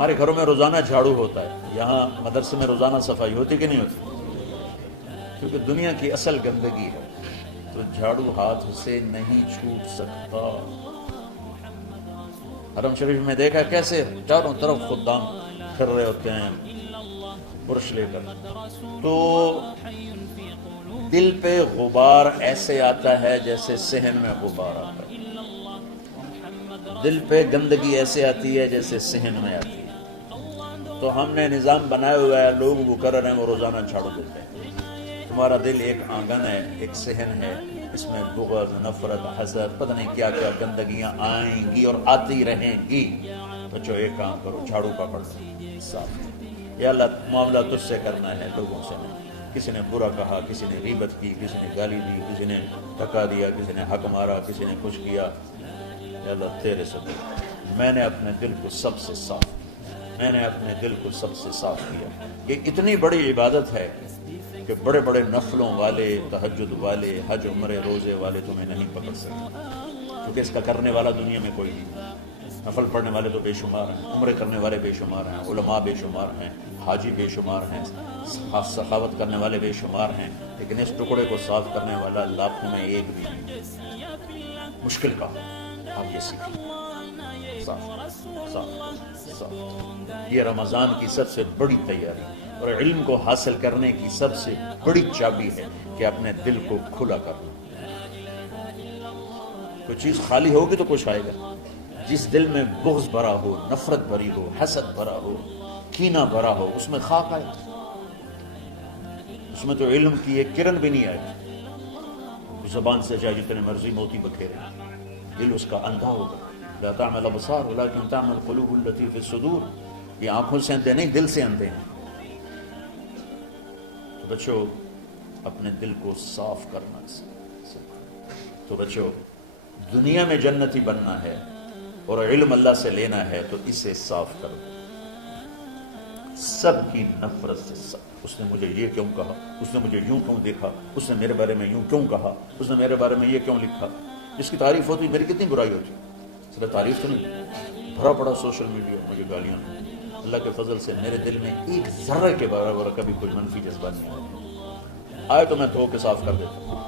ہمارے گھروں میں روزانہ جھاڑو ہوتا ہے، یہاں مدرسے میں روزانہ صفائی ہوتی کہ نہیں ہوتی؟ کیونکہ دنیا کی اصل گندگی ہے، تو جھاڑو ہاتھ سے نہیں چھوٹ سکتا۔ حرم شریف میں دیکھا کیسے چاروں طرف خدام پھر رہے ہوتے ہیں برش لے کر، تو دل پہ غبار ایسے آتا ہے جیسے صحن میں غبار آتا ہے، دل پہ گندگی ایسے آتی ہے جیسے صحن میں آتی ہے۔ تو ہم نے نظام بنایا ہوا ہے، لوگ وہ کر رہے ہیں، وہ روزانہ جھاڑو دیتے ہیں۔ تمہارا دل ایک آنگن ہے، ایک صحن ہے، اس میں بغض، نفرت، حسد، پتہ نہیں کیا کیا گندگیاں آئیں گی اور آتی رہیں گی۔ بچوں ایک کام کرو، جھاڑو پکڑ لو، صاف۔ یا اللہ معاملہ تجھ سے کرنا ہے، لوگوں سے نہیں۔ کسی نے برا کہا، کسی نے غیبت کی، کسی نے گالی دی، کسی نے دھکا دیا، کسی نے حق مارا، کسی نے کچھ کیا، یا اللہ تیرے سے میں نے اپنے دل کو سب سے صاف کیا، میں نے اپنے دل کو سب سے صاف کیا۔ یہ اتنی بڑی عبادت ہے کہ بڑے بڑے نفلوں والے، تہجد والے، حج عمرے روزے والے تمہیں نہیں پکڑ سکتے، کیونکہ اس کا کرنے والا دنیا میں کوئی نہیں۔ نفل پڑھنے والے تو بے شمار ہیں، عمرے کرنے والے بے شمار ہیں، علماء بے شمار ہیں، حاجی بے شمار ہیں، سخاوت کرنے والے بے شمار ہیں، لیکن اس ٹکڑے کو صاف کرنے والا لاکھوں میں ایک بھی نہیں۔ مشکل کا آپ یہ سیکھیں، صاف صاف صاف۔ یہ رمضان کی سب سے بڑی تیاری اور علم کو حاصل کرنے کی سب سے بڑی چابی ہے کہ اپنے دل کو کھلا کرنا۔ کوئی چیز خالی ہوگی تو کچھ آئے گا۔ جس دل میں بغض بھرا ہو، نفرت بھری ہو، حسد بھرا ہو، کینہ بھرا ہو، اس میں خاک آئے، اس میں تو علم کی ایک کرن بھی نہیں آئے۔ زبان سے چاہے جتنے مرضی موتی بکھیرے، دل اس کا اندھا ہوگا۔ لا تعمل الابصار ولكن تعمل القلوب التي في الصدور۔ یہ آنکھوں سے اندھے نہیں، دل سے اندھے ہیں۔ تو بچوں اپنے دل کو صاف کرنا سیکھو۔ تو بچوں دنیا میں جنتی بننا ہے اور علم اللہ سے لینا ہے تو اسے صاف کرو، سب کی نفرت سے صاف۔ اس نے مجھے یہ کیوں کہا، اس نے مجھے یوں کیوں دیکھا، اس نے میرے بارے میں یوں کیوں کہا، اس نے میرے بارے میں یہ کیوں لکھا۔ جس کی تعریف ہوتی میری کتنی برائی ہوتی، صرف تعریف تو نہیں، بھرا پڑا سوشل میڈیا مجھے گالیاں۔ اللہ کے فضل سے میرے دل میں ایک ذرے کے برابر کبھی کوئی منفی جذبہ نہیں آیا، آئے تو میں دھو کے صاف کر دیتا ہوں۔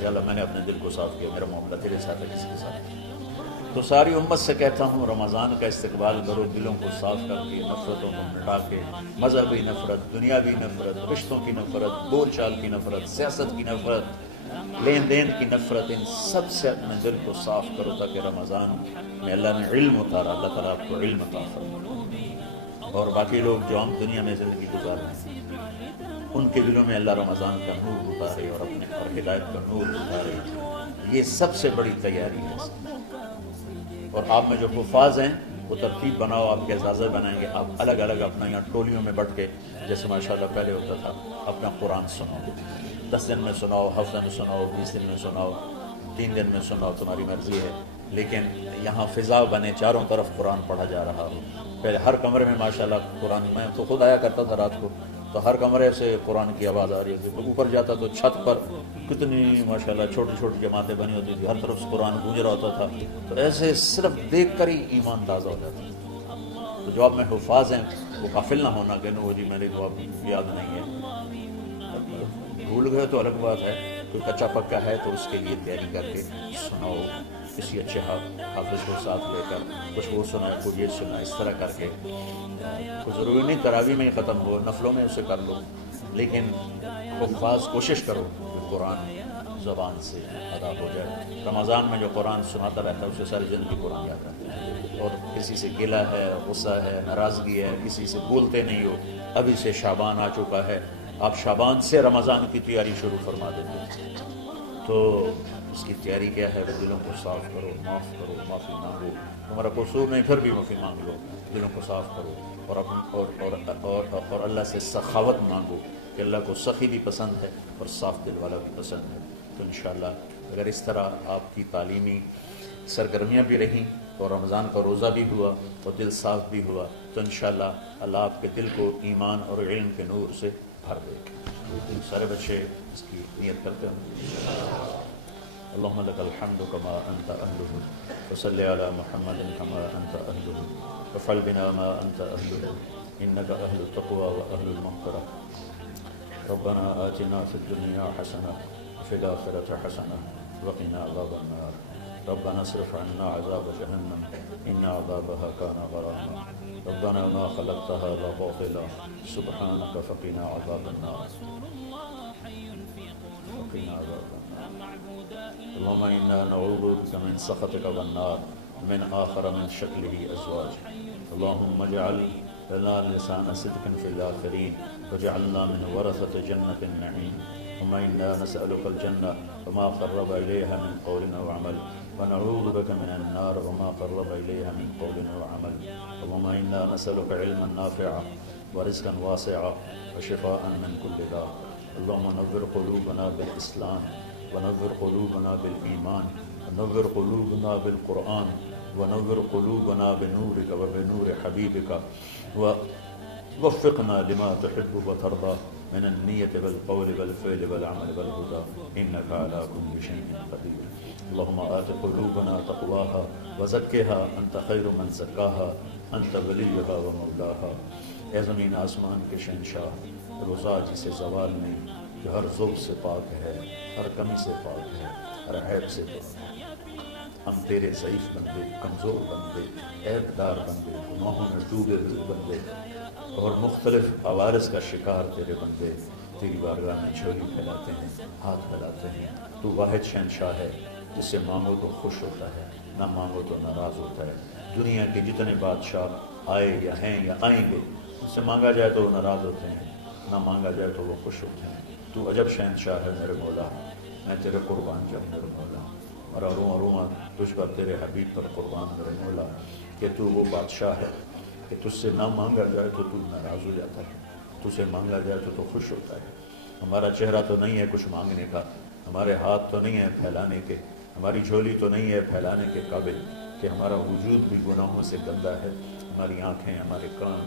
یا اللہ میں نے اپنے دل کو صاف کیا، میرا معاملہ تیرے ساتھ ہے، کسی کے ساتھ۔ تو ساری امت سے کہتا ہوں رمضان کا استقبال کرو، دلوں کو صاف کر کے، نفرتوں کو مٹا کے، مذہبی نفرت، دنیاوی نفرت، رشتوں کی نفرت، بول چال کی نفرت، سیاست کی نفرت، لین دین کی نفرت، ان سب سے اپنے دل کو صاف کرو تاکہ رمضان میں اللہ نے علم اتارا، اللہ تعالیٰ آپ کو علم عطا فرمائے، اور باقی لوگ جو ہم دنیا میں زندگی گزار رہے ہیں ان کے دلوں میں اللہ رمضان کا نور اتارے اور اپنے اور ہدایت کا نور اتارے۔ یہ سب سے بڑی تیاری ہے۔ اور آپ میں جو حفاظ ہیں وہ ترتیب بناؤ، آپ کے اعزازے بنائیں گے، آپ الگ الگ اپنا یہاں ٹولیوں میں بٹ کے، جیسے ماشاءاللہ پہلے ہوتا تھا، اپنا قرآن سناؤ، 10 دن میں سناؤ، ہفتہ میں سناؤ، 20 دن میں سناؤ، 3 دن میں سناؤ، تمہاری مرضی ہے، لیکن یہاں فضا بنے، چاروں طرف قرآن پڑھا جا رہا ہو۔ پہلے ہر کمرے میں ماشاءاللہ قرآن، میں تو خود آیا کرتا تھا رات کو، تو ہر کمرے سے قرآن کی آواز آ رہی تھی، تو اوپر جاتا تو چھت پر کتنی ماشاءاللہ چھوٹی چھوٹی جماعتیں بنی ہوتی تھی، ہر طرف سے قرآن گونج رہا ہوتا تھا، تو ایسے صرف دیکھ کر ہی ایمان تازہ ہو جاتا ہے۔ تو جو آپ میں حفاظ ہیں وہ غافل نہ ہونا کہ نو جی میں نے تو اب یاد نہیں ہے، بھول گئے تو الگ بات ہے، کوئی کچا پکا ہے تو اس کے لیے تیاری کر کے سناؤ، کسی اچھے حافظ کو ساتھ لے کر، کچھ وہ سنا، کوئی یہ سنا، اس طرح کر کے۔ کوئی ضروری نہیں تراویح میں ہی ختم ہو، نفلوں میں اسے کر لو، لیکن حفاظ کوشش کرو کہ قرآن زبان سے ادا ہو جائے۔ رمضان میں جو قرآن سناتا رہتا ہے اسے ساری زندگی قرآن یاد رہتا ہے، اور کسی سے گلہ ہے، غصہ ہے، ناراضگی ہے، کسی سے بولتے نہیں ہو، ابھی سے شعبان آ چکا ہے، آپ شعبان سے رمضان کی تیاری شروع فرما دیتے، تو اس کی تیاری کیا ہے؟ دلوں کو صاف کرو، معاف کرو، معافی مانگو، تمہارا قصور نہیں پھر بھی معافی مانگ لو، دلوں کو صاف کرو، اور اللہ سے سخاوت مانگو کہ اللہ کو سخی بھی پسند ہے اور صاف دل والا بھی پسند ہے۔ تو انشاءاللہ اگر اس طرح آپ کی تعلیمی سرگرمیاں بھی رہیں اور رمضان کا روزہ بھی ہوا اور دل صاف بھی ہوا، تو انشاءاللہ اللہ آپ کے دل کو ایمان اور علم کے نور سے بھر دے گا۔ سارے بچے اس کی نیت کرتے ہیں۔ اللهم لك الحمد كما أنت أهله وصل على محمد كما أنت أهله وافعل بنا ما أنت أهله إنك أهل التقوى وأهل المغفرة. ربنا آتنا في الدنيا حسنة وفي الآخرة حسنة وقنا عذاب النار. ربنا اصرف عنا عذاب جهنم إن عذابها كان غراما. ربنا ما خلقت هذا باطلا سبحانك فقنا عذاب النار. وقنا عذاب النار. اللهم إنا نعوذ بك من سخطك والنار من آخر من شكله أزواج. اللهم اجعل لنا لسان صدق في الآخرين وجعلنا من ورثة جنة النعيم. اللهم إنا نسألك الجنة وما قرب إليها من قول أو عمل ونعوذ بك من النار وما قرب إليها من قول أو عمل. اللهم إنا نسألك علما نافعا ورزقا واسعا وشفاء من كل داء. اللهم نور قلوبنا بالإسلام ونور قلوبنا بالإيمان ونور قلوبنا بالقرآن ونور قلوبنا بنورك وبنور حبيبك ووفقنا لما تحب وترضى من النية والقول والفعل والعمل والهدى إنك على كل شيء قدير. اللهم آت قلوبنا تقواها وزكها أنت خير من زكاها أنت وليها ومولاها. اے زمین آسمان کے شہنشاہ روزہ جسے زوال نہیں، جو ہر ذوق سے پاک ہے، ہر کمی سے پاک ہے، ہر عیب سے پاک ہے. ہم تیرے ضعیف بندے، کمزور بندے، عیب دار بندے، گناہوں میں ڈوبے ہوئے بندے اور مختلف عوارض کا شکار تیرے بندے تیری بارگاہ میں جھولی پھیلاتے ہیں، ہاتھ پھیلاتے ہیں. تو واحد شہنشاہ ہے جس سے مانگو تو خوش ہوتا ہے، نہ مانگو تو ناراض ہوتا ہے. دنیا کے جتنے بادشاہ آئے یا ہیں یا آئیں گے، ان سے مانگا جائے تو وہ ناراض ہوتے ہیں، نہ مانگا جائے تو وہ خوش ہوتے ہیں. تو عجب شہنشاہ ہے میرے مولا، میں تیرے قربان جاؤں میرے مولا، اور روما تجھ پر تیرے حبیب پر قربان میرے مولا کہ تو وہ بادشاہ ہے کہ تجھ سے نہ مانگا جائے تو تو ناراض ہو جاتا ہے، تجھ سے مانگا جائے تو خوش ہوتا ہے. ہمارا چہرہ تو نہیں ہے کچھ مانگنے کا، ہمارے ہاتھ تو نہیں ہے پھیلانے کے، ہماری جھولی تو نہیں ہے پھیلانے کے قابل کہ ہمارا وجود بھی گناہوں سے گندا ہے. ہماری آنکھیں، ہمارے کان،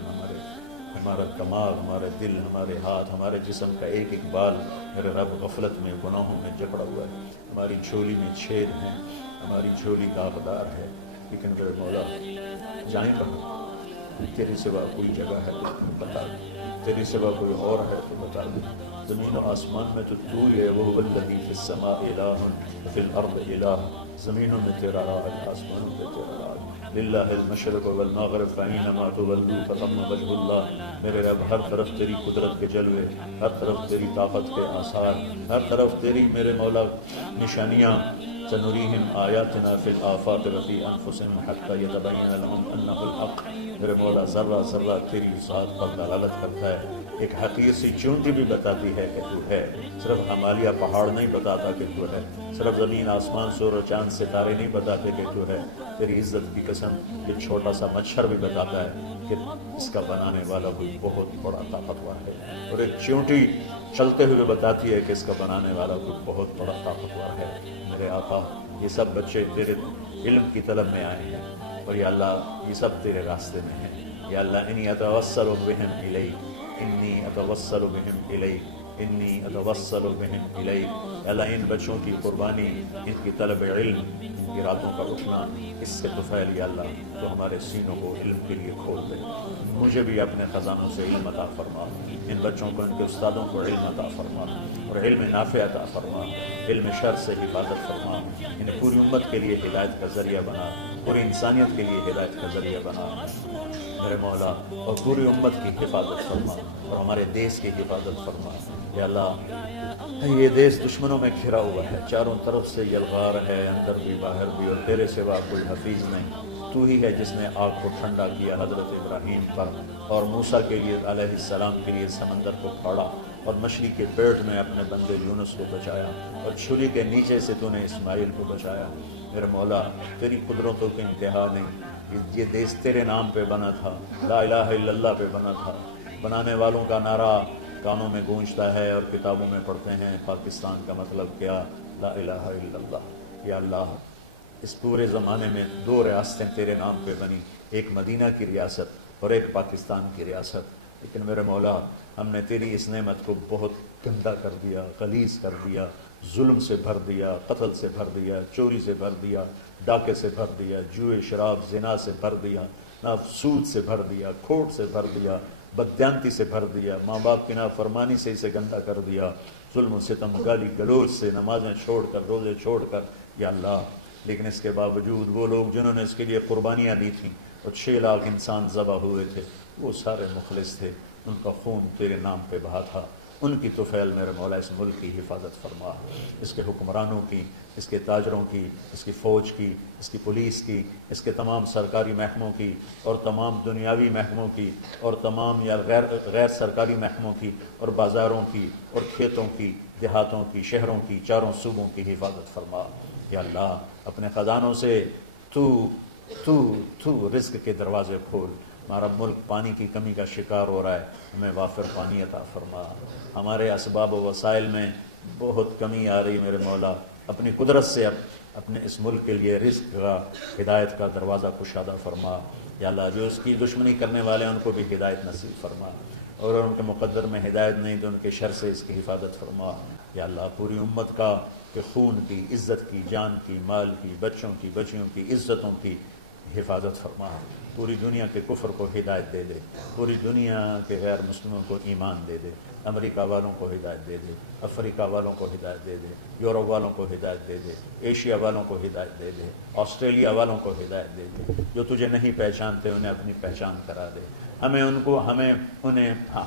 ہمارا دماغ، ہمارے دل، ہمارے ہاتھ، ہمارے جسم کا ایک ایک بال میرے رب غفلت میں گناہوں میں جکڑا ہوا ہے. ہماری جھولی میں چھید ہیں، ہماری جھولی داغدار ہے. لیکن میرے مولا جائیں کہاں؟ تیرے سوا کوئی جگہ ہے تو بتا دے، تیرے سوا کوئی اور ہے تو بتا دے. زمین و آسمان میں تو ہی ہے. وہ الذی فی السماء الہ وفی الارض الہ. زمینوں میں تیرا راج، آسمانوں میں تیرا راج. للہ المشرق والمغرب فإنما تولوا فثم وجہ اللہ. میرے رب ہر طرف تیری قدرت کے جلوے، ہر طرف تیری طاقت کے آثار، ہر طرف تیری میرے مولا نشانیاں. سنریہم آیاتنا فی الآفاق وفی انفسہم حتی یتبین لہم انہ الحق. میرے مولا ذرہ ذرہ تیری ذات پر دلالت کرتا ہے. ایک حقیر سی چونٹی بھی بتاتی ہے کہ تو ہے. صرف ہمالیہ پہاڑ نہیں بتاتا کہ تو ہے، صرف زمین آسمان سور و چاند ستارے نہیں بتاتے کہ تو ہے. تیری عزت کی قسم یہ چھوٹا سا مچھر بھی بتاتا ہے کہ اس کا بنانے والا کوئی بہت بڑا طاقتور ہے. اور ایک چونٹی چلتے ہوئے بتاتی ہے کہ اس کا بنانے والا کوئی بہت بڑا طاقتور ہے. میرے آقا یہ سب بچے تیرے علم کی طلب میں آئے ہیں، اور یا اللہ یہ سب تیرے راستے میں ہیں. یا اللہ انی اتوسل بہم الیک، انی اتوسل بہم الیک، انی اتوسل بہم الیک. یا اللہ ان بچوں کی قربانی، ان کی طلب علم، ان کی راتوں کا اٹھنا، اس سے طفیل یا اللہ تو ہمارے سینوں کو علم کے لیے کھول دے. مجھے بھی اپنے خزانوں سے علم عطا فرما. ان بچوں کو، ان کے استادوں کو علم عطا فرما، اور علم نافع عطا فرما. علم شر سے حفاظت فرما. انہیں پوری امت کے لیے ہدایت کا ذریعہ بنا، پوری انسانیت کے لیے ہدایت کا ذریعہ بنا میرے مولا. اور پوری امت کی حفاظت فرما اور ہمارے دیس کی حفاظت فرما. یا اللہ یہ دیس دشمنوں میں گھرا ہوا ہے، چاروں طرف سے یلغار ہے، اندر بھی باہر بھی، اور تیرے سوا کوئی حفیظ نہیں. تو ہی ہے جس نے آگ کو ٹھنڈا کیا حضرت ابراہیم پر، اور موسیٰ کے لیے علیہ السلام کے لیے سمندر کو پھاڑا، اور مچھلی کے پیٹ میں اپنے بندے یونس کو بچایا، اور چھری کے نیچے سے تو نے اسماعیل کو بچایا. میرے مولا تیری قدرتوں کے انتہا نہیں. یہ دیس تیرے نام پہ بنا تھا، لا الہ الا اللہ پہ بنا تھا. بنانے والوں کا نعرہ کانوں میں گونجتا ہے اور کتابوں میں پڑھتے ہیں پاکستان کا مطلب کیا، لا الہ الا اللہ. یا اللہ اس پورے زمانے میں 2 ریاستیں تیرے نام پہ بنی، ایک مدینہ کی ریاست اور ایک پاکستان کی ریاست. لیکن میرے مولا ہم نے تیری اس نعمت کو بہت گندا کر دیا، غلیظ کر دیا، ظلم سے بھر دیا، قتل سے بھر دیا، چوری سے بھر دیا، ڈاکے سے بھر دیا، جوئے شراب زنا سے بھر دیا. سود سے بھر دیا، کھوٹ سے بھر دیا، بددیانتی سے بھر دیا، ماں باپ کی نافرمانی سے اسے گندا کر دیا، ظلم و ستم، گالی گلوچ سے، نمازیں چھوڑ کر، روزے چھوڑ کر، یا اللہ۔ لیکن اس کے باوجود وہ لوگ جنہوں نے اس کے لیے قربانیاں دی تھیں اور 6 لاکھ انسان ذبح ہوئے تھے، وہ سارے مخلص تھے، ان کا خون تیرے نام پہ بہا تھا۔ ان کی طفیل میرے مولا اس ملک کی حفاظت فرما، اس کے حکمرانوں کی، اس کے تاجروں کی، اس کی فوج کی، اس کی پولیس کی، اس کے تمام سرکاری محکموں کی اور تمام دنیاوی محکموں کی اور تمام یا غیر سرکاری محکموں کی اور بازاروں کی اور کھیتوں کی، دیہاتوں کی، شہروں کی، چاروں صوبوں کی حفاظت فرما۔ یا اللہ اپنے خزانوں سے تو رزق کے دروازے کھول۔ ہمارا ملک پانی کی کمی کا شکار ہو رہا ہے، ہمیں وافر پانی عطا فرما۔ ہمارے اسباب و وسائل میں بہت کمی آ رہی میرے مولا، اپنی قدرت سے اپنے اس ملک کے لیے رزق کا، ہدایت کا دروازہ کشادہ فرما۔ یا اللہ جو اس کی دشمنی کرنے والے ہیں ان کو بھی ہدایت نصیب فرما، اور ان کے مقدر میں ہدایت نہیں تو ان کے شر سے اس کی حفاظت فرما۔ یا اللہ پوری امت کا کہ خون کی، عزت کی، جان کی، مال کی، بچوں کی، بچیوں کی، عزتوں کی حفاظت فرما۔ پوری دنیا کے کفر کو ہدایت دے دے، پوری دنیا کے غیر مسلموں کو ایمان دے دے، امریکہ والوں کو ہدایت دے دے، افریقہ والوں کو ہدایت دے دے، یورپ والوں کو ہدایت دے دے، ایشیا والوں کو ہدایت دے دے، آسٹریلیا والوں کو ہدایت دے دے، جو تجھے نہیں پہچانتے انہیں اپنی پہچان کرا دے۔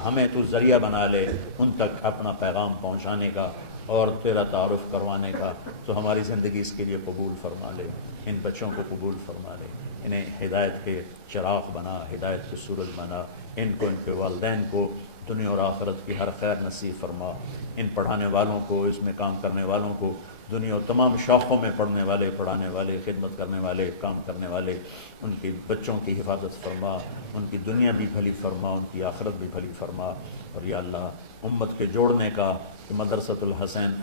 ہمیں تو ذریعہ بنا لے ان تک اپنا پیغام پہنچانے کا اور تیرا تعارف کروانے کا، تو ہماری زندگی اس کے لیے قبول فرما لے، ان بچوں کو قبول فرما لے، انہیں ہدایت کے چراغ بنا، ہدایت کے سورج بنا، ان کو، ان کے والدین کو دنیا اور آخرت کی ہر خیر نصیب فرما، ان پڑھانے والوں کو، اس میں کام کرنے والوں کو، دنیا اور تمام شاخوں میں پڑھنے والے، پڑھانے والے، خدمت کرنے والے، کام کرنے والے، ان کے بچوں کی حفاظت فرما، ان کی دنیا بھی بھلی فرما، ان کی آخرت بھی بھلی فرما۔ اور یا اللہ امت کے جوڑنے کا کہ مدرسۃ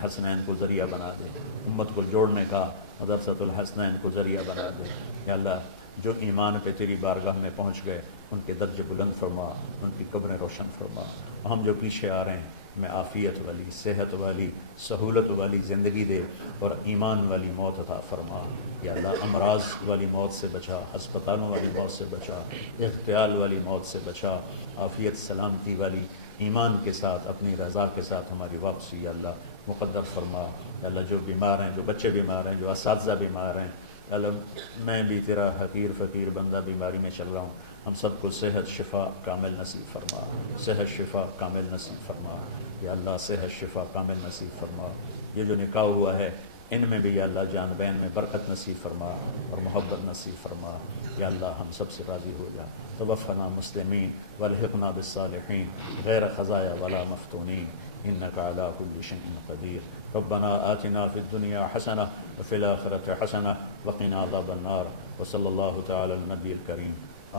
حسنین کو ذریعہ بنا دے، امت کو جوڑنے کا مدرسۃ الحسنین کو ذریعہ بنا دے۔ یا اللہ جو ایمان پہ تیری بارگاہ میں پہنچ گئے ان کے درجے بلند فرما، ان کی قبریں روشن فرما۔ ہم جو پیچھے آ رہے ہیں ہمیں عافیت والی، صحت والی، سہولت والی زندگی دے اور ایمان والی موت عطا فرما۔ یا اللہ امراض والی موت سے بچا، ہسپتالوں والی موت سے بچا، اغتیال والی موت سے بچا، عافیت سلامتی والی ایمان کے ساتھ، اپنی رضا کے ساتھ ہماری واپسی یا اللہ مقدر فرما۔ یا اللہ جو بیمار ہیں، جو بچے بیمار ہیں، جو اساتذہ بیمار ہیں، یا اللہ میں بھی تیرا حقیر فقیر بندہ بیماری میں چل رہا ہوں، ہم سب کو صحت شفا کامل نصیب فرما، صحت شفا کامل نصیب فرما۔ یا اللہ صحت شفا کامل نصیب فرما۔ یہ جو نکاح ہوا ہے ان میں بھی یا اللہ جان بین میں برکت نصیب فرما اور محبت نصیب فرما۔ یا اللہ ہم سب سے راضی ہو جا۔ توفنا مسلمین والحقنا بالصالحین غیر خزایا ولا مفتونین انک علی کل شیء قدیر۔ ربنا آتنا فی الدنیا حسنہ وفی الآخرۃ حسنہ وقنا عذاب النار، وصلی اللہ تعالی علی النبی الکریم،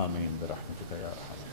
آمین برحمتک یا ارحم۔